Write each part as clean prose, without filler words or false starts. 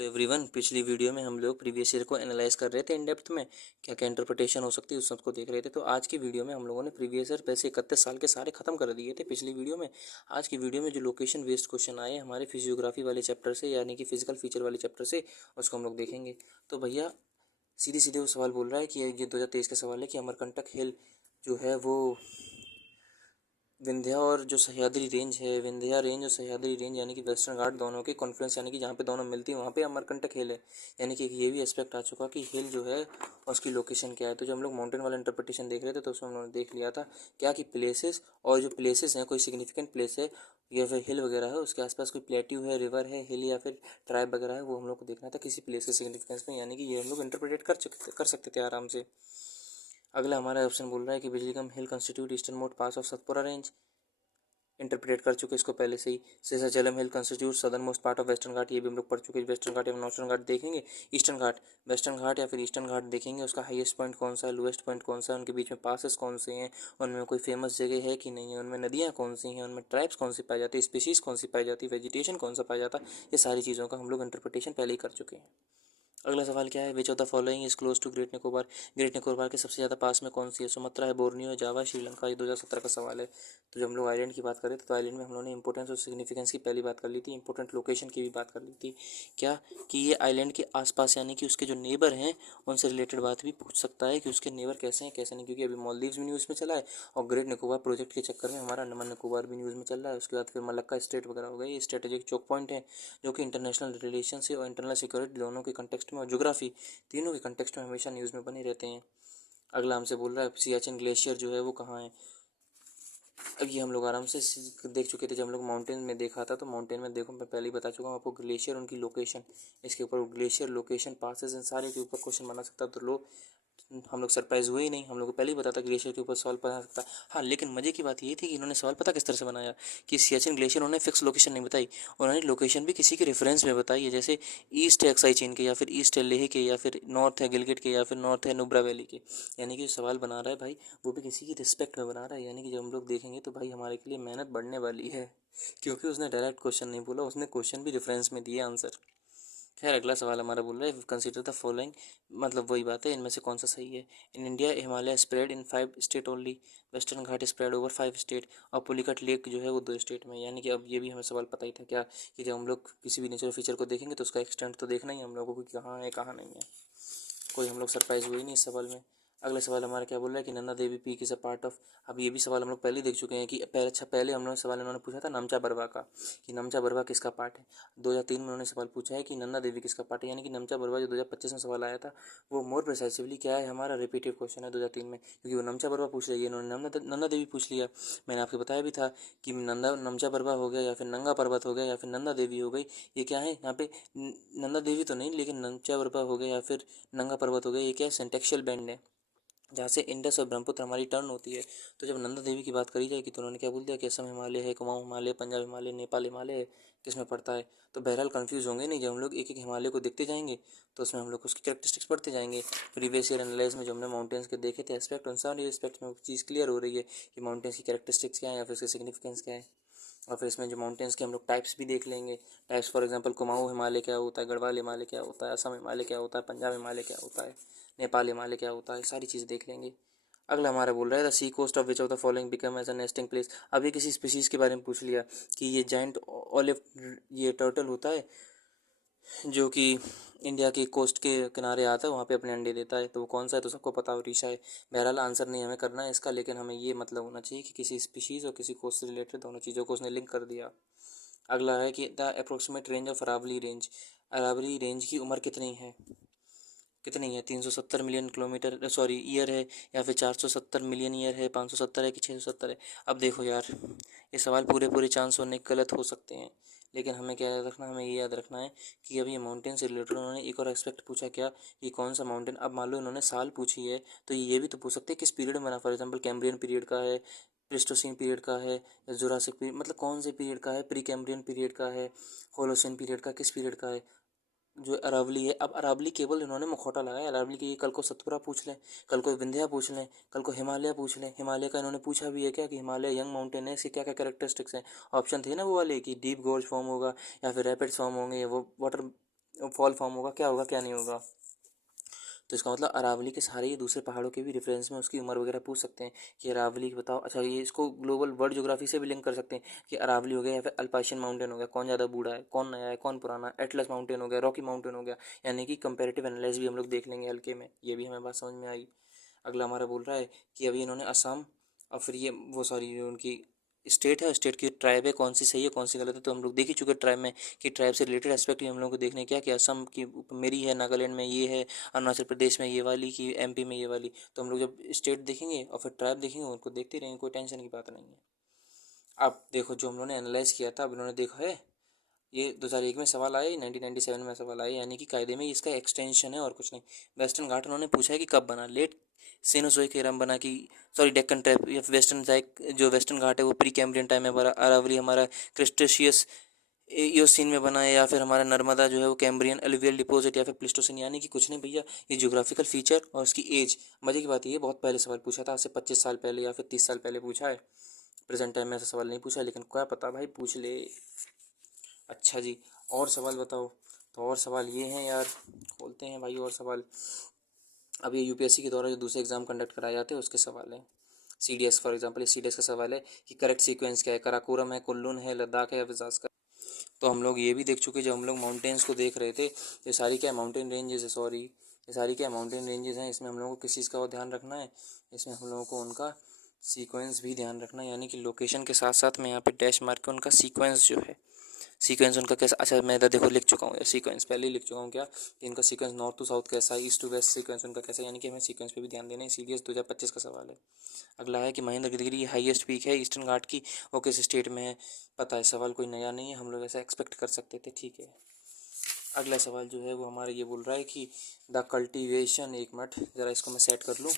Hello everyone. पिछली video में हम लोग प्रीवियस ईयर को एनालाइज कर रहे थे इन डेप्थ में, क्या क्या इंटरप्रिटेशन हो सकती है उस सबको देख रहे थे। तो आज की वीडियो में हम लोगों ने प्रीवियस ईयर वैसे 31 साल के सारे खत्म कर दिए थे पिछली वीडियो में। आज की वीडियो में जो लोकेशन बेस्ड क्वेश्चन आए हमारे फिजियोग्राफी वाले चैप्टर से, यानी कि फिजिकल फीचर वाले चैप्टर से, उसको हम लोग देखेंगे। तो भैया सीधे सीधे वो सवाल बोल रहा है कि ये 2023 का सवाल है कि अमरकंटक हिल जो है वो विंध्या और जो सह्याद्री रेंज है, विंध्या रेंज और सह्याद्री रेंज यानी कि वेस्टर्न घाट दोनों की कॉन्फ्रेंस, यानी कि जहाँ पे दोनों मिलती है वहाँ पे अमरकंटक हिल है। यानी कि ये भी एस्पेक्ट आ चुका कि हिल जो है उसकी लोकेशन क्या है। तो जब हम लोग माउंटेन वाला इंटरप्रिटेशन देख रहे थे तो उसमें उन्होंने देख लिया था क्या कि प्लेसेस, और जो प्लेसेस हैं कोई सिग्निफिकेंट प्लेस है या फिर हिल वगैरह है उसके आसपास कोई प्लेट्यू है, रिवर है, हिल या फिर ट्राइब वगैरह है, वो हम लोग को देखना था किसी प्लेस के सिग्निफिकेंस में। यानी कि ये हम लोग इंटरप्रेट कर सकते थे आराम से। अगला हमारा ऑप्शन बोल रहा है कि बिजलीगम hill constitute eastern most pass of Satpura range. Interpret कर चुके इसको पहले से ही। Seshachalam hill constitute southern most part of western ghat, ये भी हम लोग पढ़ चुके। वेस्टर्न घाट या नॉर्थर्न घाट देखेंगे, ईस्टर्न घाट, वेस्टर्न घाट या फिर ईस्टर्न घाट देखेंगे। उसका हाईएस्ट पॉइंट कौन सा है, लोएस्ट पॉइंट कौन सा है, उनके बीच में पासेस कौन से हैं, उनमें कोई फेमस जगह है कि नहीं है, उनमें नदियाँ कौन सी हैं, उनमें ट्राइब्स कौन सी पाई जाती है, स्पीशीज़ कौन सी पाई जाती है, वेजिटेशन कौन सा पाया जाता है, ये सारी चीज़ों का हम लोग इंटरप्रिटेशन पहले ही कर चुके हैं। अगला सवाल क्या है, which of the following is close to great Nicobar. Great Nicobar के सबसे ज़्यादा पास में कौन सी है, सुमात्रा है, बोर्नियो है, जावा, श्रीलंका। ये 2017 का सवाल है। तो जब हम लोग आइलैंड की बात करें तो आइलैंड में हम लोगों ने इंपॉर्टेंस और सिग्निफिकेंस की पहली बात कर ली थी, इंपॉर्टेंट लोकेशन की भी बात कर ली थी। क्या कि ये आइलैंड के आसपास यानी कि उसके जो नेबर हैं उनसे रिलेटेड बात भी पूछ सकता है कि उसके नेबर कैसे हैं कैसे नहीं, क्योंकि अभी मालदीव्स भी न्यूज़ में चला है और ग्रेट निकोबार प्रोजेक्ट के चक्कर में हमारा अंडमान निकोबार भी न्यूज़ में चल रहा है। उसके बाद फिर मलक्का स्टेट वगैरह हो गई, ये स्ट्रेटेजिक चौक पॉइंट है जो कि इंटरनेशनल रिलेशन से और इंटरनल सिक्योरिटी दोनों के कंटेक्स्ट में और ज्योग्राफी तीनों के कंटेक्स्ट में हमेशा न्यूज़ में बने रहते हैं। अगला हमसे बोल रहा है सियाचिन ग्लेशियर जो है वो कहाँ है। अब ये हम लोग आराम से देख चुके थे जब हम लोग माउंटेन में देखा था। तो माउंटेन में देखो मैं पहले ही बता चुका हूँ आपको, ग्लेशियर उनकी लोकेशन, इसके ऊपर ग्लेशियर लोकेशन पासेस इन सारे के ऊपर क्वेश्चन बना सकता। तो लोग हम लोग सरप्राइज हुए ही नहीं, हम लोग को पहले ही पता था ग्लेशियर के ऊपर सवाल बना सकता। हाँ, लेकिन मजे की बात ये थी कि इन्होंने सवाल पता किस तरह से बनाया कि सियाचिन ग्लेशियर उन्होंने फिक्स लोकेशन नहीं बताई, उन्होंने लोकेशन भी किसी के रेफरेंस में बताई है। जैसे ईस्ट है अक्साई चीन के, या फिर ईस्ट है लेह के, या फिर नॉर्थ है गिलगिट के, या फिर नॉर्थ है नुब्रा वैली के। यानी कि जो सवाल बना रहा है भाई वो भी किसी की रिस्पेक्ट में बना रहा है। यानी कि जब हम लोग देखेंगे तो भाई हमारे के लिए मेहनत बढ़ने वाली है, क्योंकि उसने डायरेक्ट क्वेश्चन नहीं बोला, उसने क्वेश्चन भी रेफरेंस में दिया आंसर। खैर अगला सवाल हमारा बोल रहा है कंसिडर द फॉलोइंग, मतलब वही बात है इनमें से कौन सा सही है। In India Himalaya spread in 5 state only, western Ghat spread over 5 state, और पुलिकट लेक जो है वो 2 स्टेट में। यानी कि अब ये भी हमें सवाल पता ही था क्या कि जब हम लोग किसी भी नेचुरल फीचर को देखेंगे तो उसका एक्सटेंट तो देखना ही हम लोगों को कि कहाँ है कहाँ नहीं है। कोई हम लोग सरप्राइज हुए ही नहीं इस सवाल में। अगला सवाल हमारा क्या बोल रहा है कि Nanda Devi peak is a part of. अब ये भी सवाल हम लोग पहले ही देख चुके हैं कि पहले हम लोग सवाल इन्होंने पूछा था नमचा बरवा का, कि नमचा बरवा किसका पार्ट है। 2003 में उन्होंने सवाल पूछा है कि नंदा देवी किसका पार्ट है। यानी कि नमचा बरवा जो 2025 में सवाल आया था वो मोर प्रिसाइसिवली क्या है, हमारा रिपीटेड क्वेश्चन है 2003 में, क्योंकि वो नमचा बरवा पूछ लिया, इन्होंने नंदा देवी पूछ लिया। मैंने आपको बताया भी था कि नमचा बरवा हो गया या फिर नंगा पर्वत हो गया या फिर नंदा देवी हो गई, ये क्या है यहाँ पे नंदा देवी तो नहीं लेकिन नमचा बरवा हो गया या फिर नंगा पर्वत हो गया, ये क्या है सिंटेक्शियल बैंड है जहाँ से इंडस और ब्रह्मपुत्र हमारी टर्न होती है। तो जब नंदा देवी की बात करी जाएगी तो उन्होंने क्या बोल दिया कि असम हिमालय है, कुमाऊं हिमालय, पंजाब हिमालय, नेपाल हिमालय है, किसमें पड़ता है। तो बहरहाल कंफ्यूज होंगे नहीं, जब हम लोग एक एक हिमालय को देखते जाएंगे तो उसमें हम लोग उसकी कैरेक्टरिस्टिक्स पढ़ते जाएंगे। प्रीवियस ईयर एनालाइज में जो हमने माउंटेन्स के देखे थे एस्पेक्ट, उन सारे एस्पेक्ट में चीज़ क्लियर हो रही है कि माउंटेन्स की कैरेक्टरिस्टिक्स क्या है या फिर उसकी सिग्निफिकेंस क्या है। और फिर इसमें जो माउंटेन्स के हम लोग टाइप्स भी देख लेंगे। Types for example Kumaon Himalaya क्या होता है, गढ़वाल हिमालय क्या होता है, असम हिमालय क्या होता है, पंजाब हिमालय क्या होता है, नेपाल हिमालय क्या होता है, सारी चीज़ देख लेंगे। अगला हमारा बोल रहा है the sea coast of which of the following become as a nesting place. अभी किसी स्पीशीज़ के बारे में पूछ लिया कि ये जाइंट ऑलिव, ये टर्टल होता है जो कि इंडिया की कोस्ट के किनारे आता है, वहाँ पे अपने अंडे देता है, तो वो कौन सा है, तो सबको पता उड़ीसा है। बहरहाल आंसर नहीं हमें करना है इसका, लेकिन हमें ये मतलब होना चाहिए कि किसी स्पीशीज़ और किसी कोस्ट से रिलेटेड दोनों चीज़ों को उसने लिंक कर दिया। अगला है कि the approximate range of Aravalli range. Aravalli range की उम्र कितनी है, कितनी है, 370 मिलियन किलोमीटर सॉरी ईयर है, या फिर 470 मिलियन ईयर है, 570 है कि 670 है। अब देखो यार ये सवाल पूरे पूरे चांस होने गलत हो सकते हैं, लेकिन हमें क्या याद रखना, हमें ये याद रखना है कि अब ये माउंटेन से रिलेटेड उन्होंने एक और एस्पेक्ट पूछा क्या कि कौन सा माउंटेन। अब मान लो इन्होंने साल पूछी है तो ये भी तो पूछ सकते हैं किस पीरियड में बना, फॉर एग्जाम्पल कैम्ब्रियन पीरियड का है, प्लिस्टोसिन पीरियड का है, या जुरासिक पीरियड, मतलब कौन से पीरियड का है, प्री कैम्ब्रियन पीरियड का है, होलोसिन पीरियड का, किस पीरियड का है जो अरावली है। अब अरावली केवल इन्होंने मुखौटा लगाया अरावली की, कल को सतपुरा पूछ लें, कल को विंध्या पूछ लें, कल को हिमालय पूछ लें। हिमालय का इन्होंने पूछा भी है क्या कि हिमालय यंग माउंटेन है, इसके क्या क्या कैरेक्टरिस्टिक्स हैं। ऑप्शन थे ना वो वाले कि डीप गोर्ज फॉर्म होगा या फिर रैपिड फॉर्म होंगे, वो वाटर फॉल फॉर्म होगा, क्या होगा क्या नहीं होगा। तो इसका मतलब अरावली के सारे ही दूसरे पहाड़ों के भी रेफरेंस में उसकी उम्र वगैरह पूछ सकते हैं कि अरावली बताओ। अच्छा, ये इसको ग्लोबल वर्ल्ड ज्योग्राफी से भी लिंक कर सकते हैं कि अरावली हो गया या फिर अल्पाशियन माउंटेन हो गया, कौन ज़्यादा बूढ़ा है, कौन नया है, कौन पुराना है। एटलस माउंटेन हो गया, रॉकी माउंटेन हो गया। यानी कि कंपेरेटिव एनालिसिस भी हम लोग देख लेंगे हल्के में। ये भी हमें बात समझ में आई। अगला हमारा बोल रहा है कि अभी इन्होंने असम और फिर ये वो सॉरी उनकी स्टेट है, स्टेट की ट्राइब है, कौन सी सही है कौन सी गलत है, तो हम लोग देख ही चुके ट्राइब में कि ट्राइब से रिलेटेड एस्पेक्ट भी हम लोग को देखने क्या कि असम की मेरी है, नागालैंड में ये है, अरुणाचल प्रदेश में ये वाली, की एमपी में ये वाली। तो हम लोग जब स्टेट देखेंगे और फिर ट्राइब देखेंगे उनको देखते रहेंगे, कोई टेंशन की बात नहीं है। अब देखो जो हम लोगों ने एनालाइज किया था, अब इन्होंने देखा है ये 2001 में सवाल आया, 1997 में सवाल आया, यानी कि कायदे में इसका एक्सटेंशन है और कुछ नहीं। वेस्टर्न घाट उन्होंने पूछा है कि कब बना, लेट सेनोजोइक एरम बना कि सॉरी डेक्कन टाइप या वेस्टर्न जो वेस्टर्न घाट है वो प्री कैम्ब्रियन टाइम में बना, अरावली हमारा क्रिस्टेशियस इयोसीन में बना है, या फिर हमारा नर्मदा जो है वो कैम्ब्रियन एलुवियल डिपॉजिट या फिर प्लिस्टोसिन। यानी कि कुछ नहीं भैया, ये ज्योग्राफिकल फीचर और उसकी एज। मजे की बात है ये बहुत पहले सवाल पूछा था, आज से 25 साल पहले या फिर 30 साल पहले पूछा है। प्रेजेंट टाइम में ऐसा सवाल नहीं पूछा, लेकिन क्या पता भाई पूछ ले। अच्छा जी, और सवाल बताओ। तो और सवाल ये हैं यार, खोलते हैं भाई और सवाल। अब ये यूपीएससी के द्वारा जो दूसरे एग्जाम कंडक्ट कराए जाते हैं उसके सवाल हैं। सीडीएस फॉर एग्जांपल, इस सीडीएस का सवाल है कि करेक्ट सीक्वेंस क्या है, कराकोरम है, कुल्लून है, लद्दाख है या फिर। तो हम लोग ये भी देख चुके, जब हम लोग माउंटेन्स को देख रहे थे, ये सारी क्या माउंटेन रेंजेस है, सॉरी ये सारी क्या माउंटेन रेंजेस हैं। इसमें हम लोगों को किस चीज़ का ध्यान रखना है, इसमें हम लोगों को उनका सीक्वेंस भी ध्यान रखना है। यानी कि लोकेशन के साथ साथ मैं यहाँ पे डैश मार के उनका सीक्वेंस जो है, सीक्वेंस उनका कैसा। अच्छा मैं इधर देखो लिख चुका हूँ यार, सीक्वेंस पहले ही लिख चुका हूँ क्या कि इनका सीक्वेंस नॉर्थ टू साउथ कैसा है, ईस्ट टू वेस्ट सीक्वेंस उनका कैसा है। यानी कि हमें सीक्वेंस पे भी ध्यान देना है। सीडीएस 2025 का सवाल है। अगला है कि महेंद्र गिरिगिरी हाईएस्ट पीक है ईस्टर्न घाट की, वो किस स्टेट में है। पता है, सवाल कोई नया नहीं है, हम लोग ऐसा एक्सपेक्ट कर सकते थे, ठीक है। अगला सवाल जो है वो हमारा ये बोल रहा है कि द कल्टीवेशन, एक मिनट ज़रा इसको मैं सेट कर लूँ।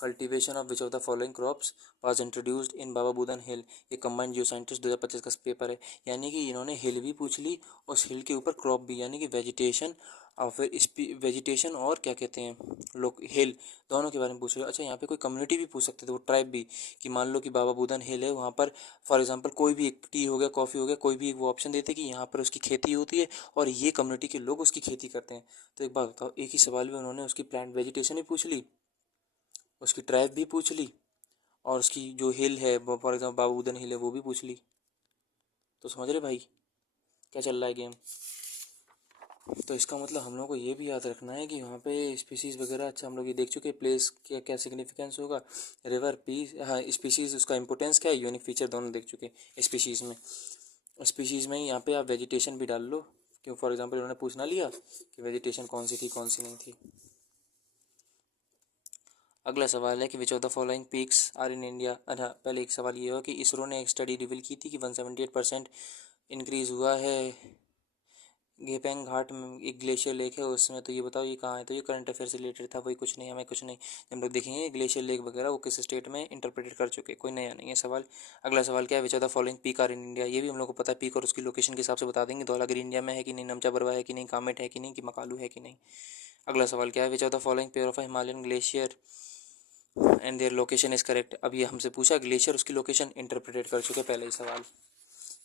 Cultivation of which of the following crops was introduced in Baba Budan hill, ये कंबाइंड जियो साइंटिस्ट 2025 का पेपर है। यानी कि इन्होंने हिल भी पूछ ली और उस हिल के ऊपर क्रॉप भी, यानी कि वेजिटेशन और फिर वेजिटेशन और क्या कहते हैं लोग हिल, दोनों के बारे में पूछ रहे हो। अच्छा यहाँ पे कोई कम्युनिटी भी पूछ सकते थे, वो ट्राइब भी, कि मान लो कि बाबा बुदन हिल है, वहाँ पर फॉर एग्जांपल कोई भी एक टी हो गया, कॉफ़ी हो गया, कोई भी एक वो ऑप्शन देते कि यहाँ पर उसकी खेती होती है और ये कम्युनिटी के लोग उसकी खेती करते हैं। तो एक बात बताओ, एक ही सवाल में उन्होंने उसकी प्लांट वेजिटेशन भी पूछ ली, उसकी ट्राइब भी पूछ ली, और उसकी जो हिल है फॉर एग्जाम्पल बाबूदन हिल है वो भी पूछ ली। तो समझ रहे भाई क्या चल रहा है गेम। तो इसका मतलब हम लोग को ये भी याद रखना है कि वहाँ पे स्पीसीज़ वगैरह, अच्छा हम लोग ये देख चुके प्लेस क्या क्या सिग्निफिकेंस होगा, रिवर पीस, हाँ स्पीसीज़ उसका इंपोर्टेंस क्या है, यूनिक फीचर दोनों देख चुके स्पीसीज़ में। स्पीसीज़ में यहाँ पे आप वेजिटेशन भी डाल लो, क्यों फॉर एग्जाम्पल उन्होंने पूछ ना लिया कि वेजिटेशन कौन सी थी कौन सी नहीं थी। अगला सवाल है कि which of the following peaks are in India. अच्छा पहले एक सवाल ये हो कि इसरो ने एक स्टडी रिवील की थी कि 178% इंक्रीज़ हुआ है गेपेंग घाट में, एक ग्लेशियर लेक है उसमें। तो ये बताओ ये कहाँ है, तो ये करंट अफेयर से रिलेटेड था, वही कुछ नहीं, हमें कुछ नहीं। हम लोग देखेंगे ग्लेशियर लेक वगैरह वो किस स्टेट में इंटरप्रेटेड कर चुके, कोई नया नहीं है सवाल। अगला सवाल क्या है, which of the following peak are in India, ये भी हम लोग को पता है, पीक और उसकी लोकेशन के हिसाब से बता देंगे। धौलागिरी इंडिया में है कि नहीं, नमचा बरवा है कि नहीं, कामेट है कि नहीं, कि मकालू है कि नहीं। अगला सवाल क्या है, which of the following pair of Himalayan glacier and their location is correct. अब ये हमसे पूछा ग्लेशियर उसकी लोकेशन इंटरप्रेटेड कर चुके पहले ही सवाल,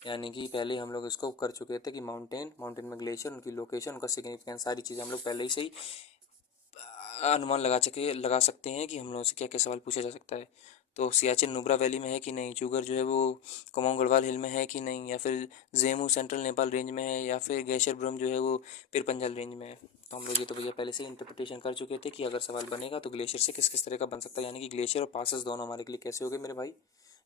यानी कि पहले हम लोग इसको कर चुके थे कि माउंटेन, माउंटेन में ग्लेशियर, उनकी लोकेशन, उनका सिग्निफिकेंस, सारी चीज़ें हम लोग पहले ही से ही अनुमान लगा सकते हैं कि हम लोगों से क्या क्या सवाल पूछा जा सकता है। तो सियाचिन नुब्रा वैली में है कि नहीं, चूगर जो है वो कुमाऊं गढ़वाल हिल में है कि नहीं, या फिर जेमू सेंट्रल नेपाल रेंज में है, या फिर ग्लेशियर ब्रह्म जो है वो पीरपंजल रेंज में है। तो हम लोग ये तो भैया पहले से इंटरप्रिटेशन कर चुके थे कि अगर सवाल बनेगा तो ग्लेशियर से किस किस तरह का बन सकता है। यानी कि ग्लेशियर और पासेस दोनों हमारे लिए कैसे हो गए मेरे भाई,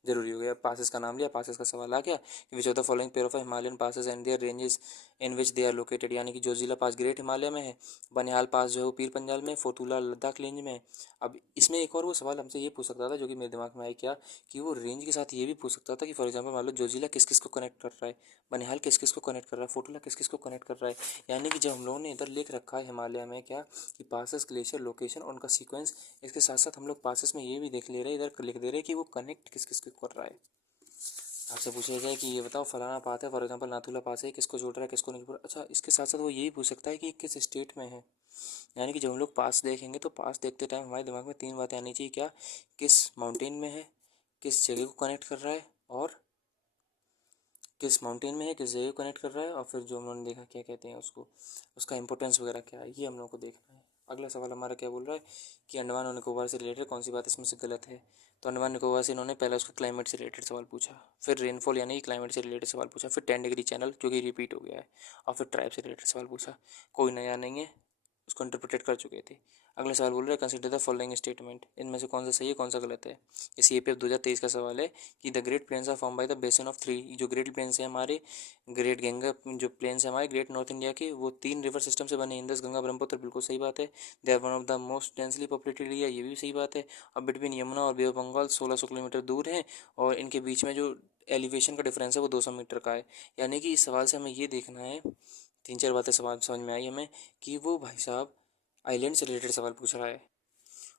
जरूरी हो गया। पासेस का नाम लिया, पासेस का सवाल आ गया, which of the following pair of Himalayan passes and their ranges in which they are located. यानी कि जोजिला पास ग्रेट हिमालय में है, बनिहाल पास जो है वो पीर पंजाल में, फोतुला लद्दाख रेंज में है। अब इसमें एक और वो सवाल हमसे ये पूछ सकता था जो कि मेरे दिमाग में आया क्या, कि वो रेंज के साथ ये भी पूछ सकता था कि फॉर एग्जाम्पल मान लो जोजिला किस किस को कनेक्ट कर रहा है, बनिहाल किस किस को कनेक्ट कर रहा है, फोटुला किस किस को कनेक्ट कर रहा है। यानी कि जब हम लोगों ने इधर लिख रखा है हिमालय में क्या कि पासेस ग्लेशियर लोकेशन और उनका सीक्वेंस, इसके साथ साथ हम लोग पासेस में ये भी देख ले रहे हैं, इधर लिख दे रहे हैं कि वो कनेक्ट किस किस को कर रहा है। आपसे पूछा जाए कि ये बताओ फलाना पास है, फॉर एग्जांपल नाथुला पास है, किसको जोड़ रहा है किसको नहीं जोड़ रहा। अच्छा इसके साथ साथ वो यही पूछ सकता है कि किस स्टेट में है। यानी कि जब हम लोग पास देखेंगे तो पास देखते टाइम हमारे दिमाग में तीन बातें आनी चाहिए, क्या, किस माउंटेन में है, किस जगह को कनेक्ट कर रहा है, और किस माउंटेन में है, किस जगह को कनेक्ट कर रहा है, और फिर जो हम लोगों ने देखा क्या कहते हैं उसको, उसका इंपॉर्टेंस वगैरह क्या है, ये हम लोग को देखना है। अगला सवाल हमारा क्या बोल रहा है कि अंडमान और निकोबार से रिलेटेड कौन सी बात इसमें से गलत है। तो अंडमान निकोबार से इन्होंने पहले उसका क्लाइमेट से रिलेटेड सवाल पूछा, फिर रेनफॉल यानी कि क्लाइमेट से रिलेटेड सवाल पूछा, फिर 10 डिग्री चैनल जो कि रिपीट हो गया है, और फिर ट्राइब से रिलेटेड सवाल पूछा। कोई नया नहीं है, उसको इंटरप्रेटेड कर चुके थे। अगला सवाल बोल रहा है कंसिडर द फॉलोइंग स्टेटमेंट, इनमें से कौन सा सही है कौन सा गलत है। ये CAPF 2023 का सवाल है कि the great plains are form by the basin of 3, जो ग्रेट प्लेन्स है हमारे, ग्रेट गंगा जो प्लेन्स है हमारे ग्रेट नॉर्थ इंडिया के, वो 3 रिवर सिस्टम से बने, इंदस गंगा ब्रह्मपुत्र, बिल्कुल सही बात है। They are one of the most densely populated area, ये भी सही बात है। और बिटवीन यमुना और बे ऑफ बंगाल 1600 किलोमीटर दूर है, और इनके बीच में जो एलिवेशन का डिफरेंस है वो 200 मीटर का है। यानी कि इस सवाल से हमें ये देखना है, 3-4 बातें सवाल समझ में आई हमें कि वो भाई साहब आइलैंड से रिलेटेड सवाल पूछ रहा है।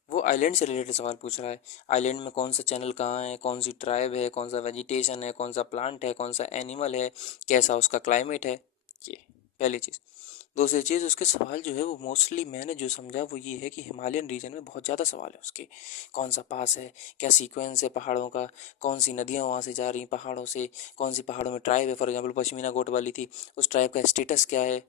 वो आइलैंड से रिलेटेड सवाल पूछ रहा है। आइलैंड में कौन सा चैनल कहाँ है, कौन सी ट्राइब है, कौन सा वेजिटेशन है, कौन सा प्लांट है, कौन सा एनिमल है, कैसा उसका क्लाइमेट है, ये पहली चीज़। दूसरी चीज़, उसके सवाल जो है वो मोस्टली मैंने जो समझा वो ये है कि हिमालयन रीजन में बहुत ज़्यादा सवाल है उसके। कौन सा पास है, क्या सीक्वेंस है पहाड़ों का, कौन सी नदियाँ वहाँ से जा रही हैं पहाड़ों से, कौन सी पहाड़ों में ट्राइब है, फॉर एग्जाम्पल पश्मीना गोट वाली थी, उस ट्राइब का स्टेटस क्या है,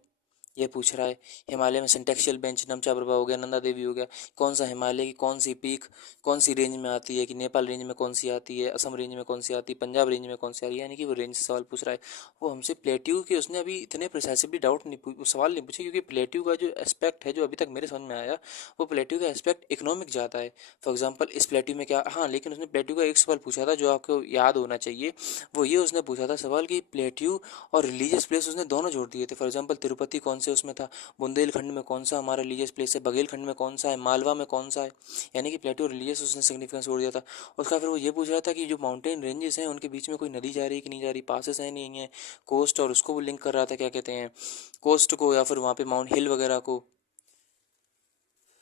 ये पूछ रहा है। हिमालय में सिंटेक्शियल बेंच नमचा प्रभा हो गया, नंदा देवी हो गया, कौन सा हिमालय की कौन सी पीक कौन सी रेंज में आती है, कि नेपाल रेंज में कौन सी आती है, असम रेंज में कौन सी आती है, पंजाब रेंज में कौन सी आ रही है, यानी कि वो रेंज से सवाल पूछ रहा है। वो हमसे प्लेट्यू के उसने अभी इतने प्रिसाइसिवली डाउट नहीं सवाल नहीं पूछे, क्योंकि प्लेट्यू का जो एस्पेक्ट है जो अभी तक मेरे समझ में आया, वो प्लेट्यू का एस्पेक्ट इकोनॉमिक ज़्यादा है। फॉर एग्जाम्पल इस प्लेट्यू में क्या, हाँ लेकिन उसने प्लेट्यू का एक सवाल पूछा था जो आपको याद होना चाहिए, वो ये उसने पूछा था सवाल कि प्लेट्यू और रिलीजियस प्लेस उसने दोनों जोड़ दिए थे। फॉर एग्जाम्पल तिरुपति कौन से उसमें था, बुंदेलखंड में कौन सा हमारा रिलीजियस प्लेस है, बघेलखंड में कौन सा है, मालवा में कौन सा है, यानी कि प्लेटो रिलीजियस उसने सिग्निफिकेंस छोड़ दिया था। उसका फिर वो ये पूछ रहा था कि जो माउंटेन रेंजेस हैं उनके बीच में कोई नदी जा रही है कि नहीं जा रही, पासेस हैं नहीं है, कोस्ट, और उसको वो लिंक कर रहा था क्या कहते हैं कोस्ट को, या फिर वहाँ पे माउंट हिल वगैरह को।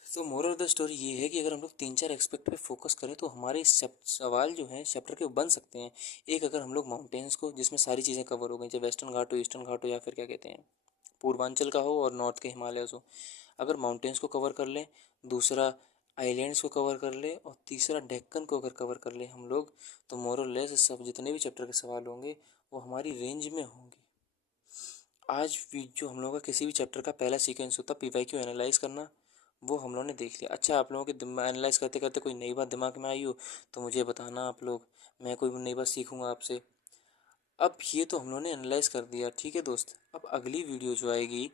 तो मोरल ऑफ द स्टोरी ये है कि अगर हम लोग 3-4 एक्सपेक्ट पे फोकस करें तो हमारे सवाल जो है चैप्टर के बन सकते हैं। एक, अगर हम लोग माउंटेन्स को जिसमें सारी चीज़ें कवर हो गई, चाहे वेस्टर्न घाट हो, ईस्टर्न घाट हो, या फिर क्या कहते हैं पूर्वांचल का हो और नॉर्थ के हिमालयस हो, अगर माउंटेन्स को कवर कर लें, दूसरा आइलैंड्स को कवर कर ले, और तीसरा डेक्कन को अगर कवर कर ले हम लोग, तो मोरलेस सब जितने भी चैप्टर के सवाल होंगे वो हमारी रेंज में होंगे। आज भी जो हम लोगों का किसी भी चैप्टर का पहला सीक्वेंस होता PYQ एनालाइज करना, वो हम लोगों ने देख लिया। अच्छा, आप लोगों के एनालाइज करते करते कोई नई बात दिमाग में आई हो तो मुझे बताना आप लोग, मैं कोई नई बात सीखूंगा आपसे। अब ये तो हम लोगों ने एनालाइज कर दिया, ठीक है दोस्त। अब अगली वीडियो जो आएगी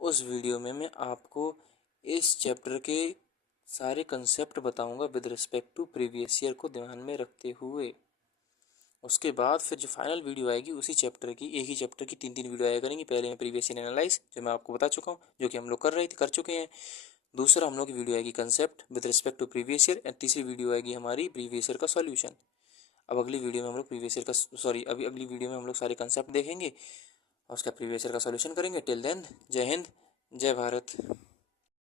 उस वीडियो में मैं आपको इस चैप्टर के सारे कंसेप्ट बताऊंगा with respect to previous year को ध्यान में रखते हुए। उसके बाद फिर जो फाइनल वीडियो आएगी उसी चैप्टर की, एक ही चैप्टर की 3-3 वीडियो आया करेंगी। पहले में प्रीवियस ईयर एनालाइज जो मैं आपको बता चुका हूँ, जो कि हम लोग कर चुके हैं। दूसरा हम लोग की वीडियो आएगी concept with respect to previous year, and तीसरी वीडियो आएगी हमारी प्रीवियस ईयर का सॉल्यूशन। अब अगली वीडियो में हम लोग प्रीवियस ईयर का सॉरी अभी अगली वीडियो में हम लोग सारे कंसेप्ट देखेंगे और उसका प्रीवियस ईयर का सॉल्यूशन करेंगे। टिल देन, जय हिंद, जय भारत।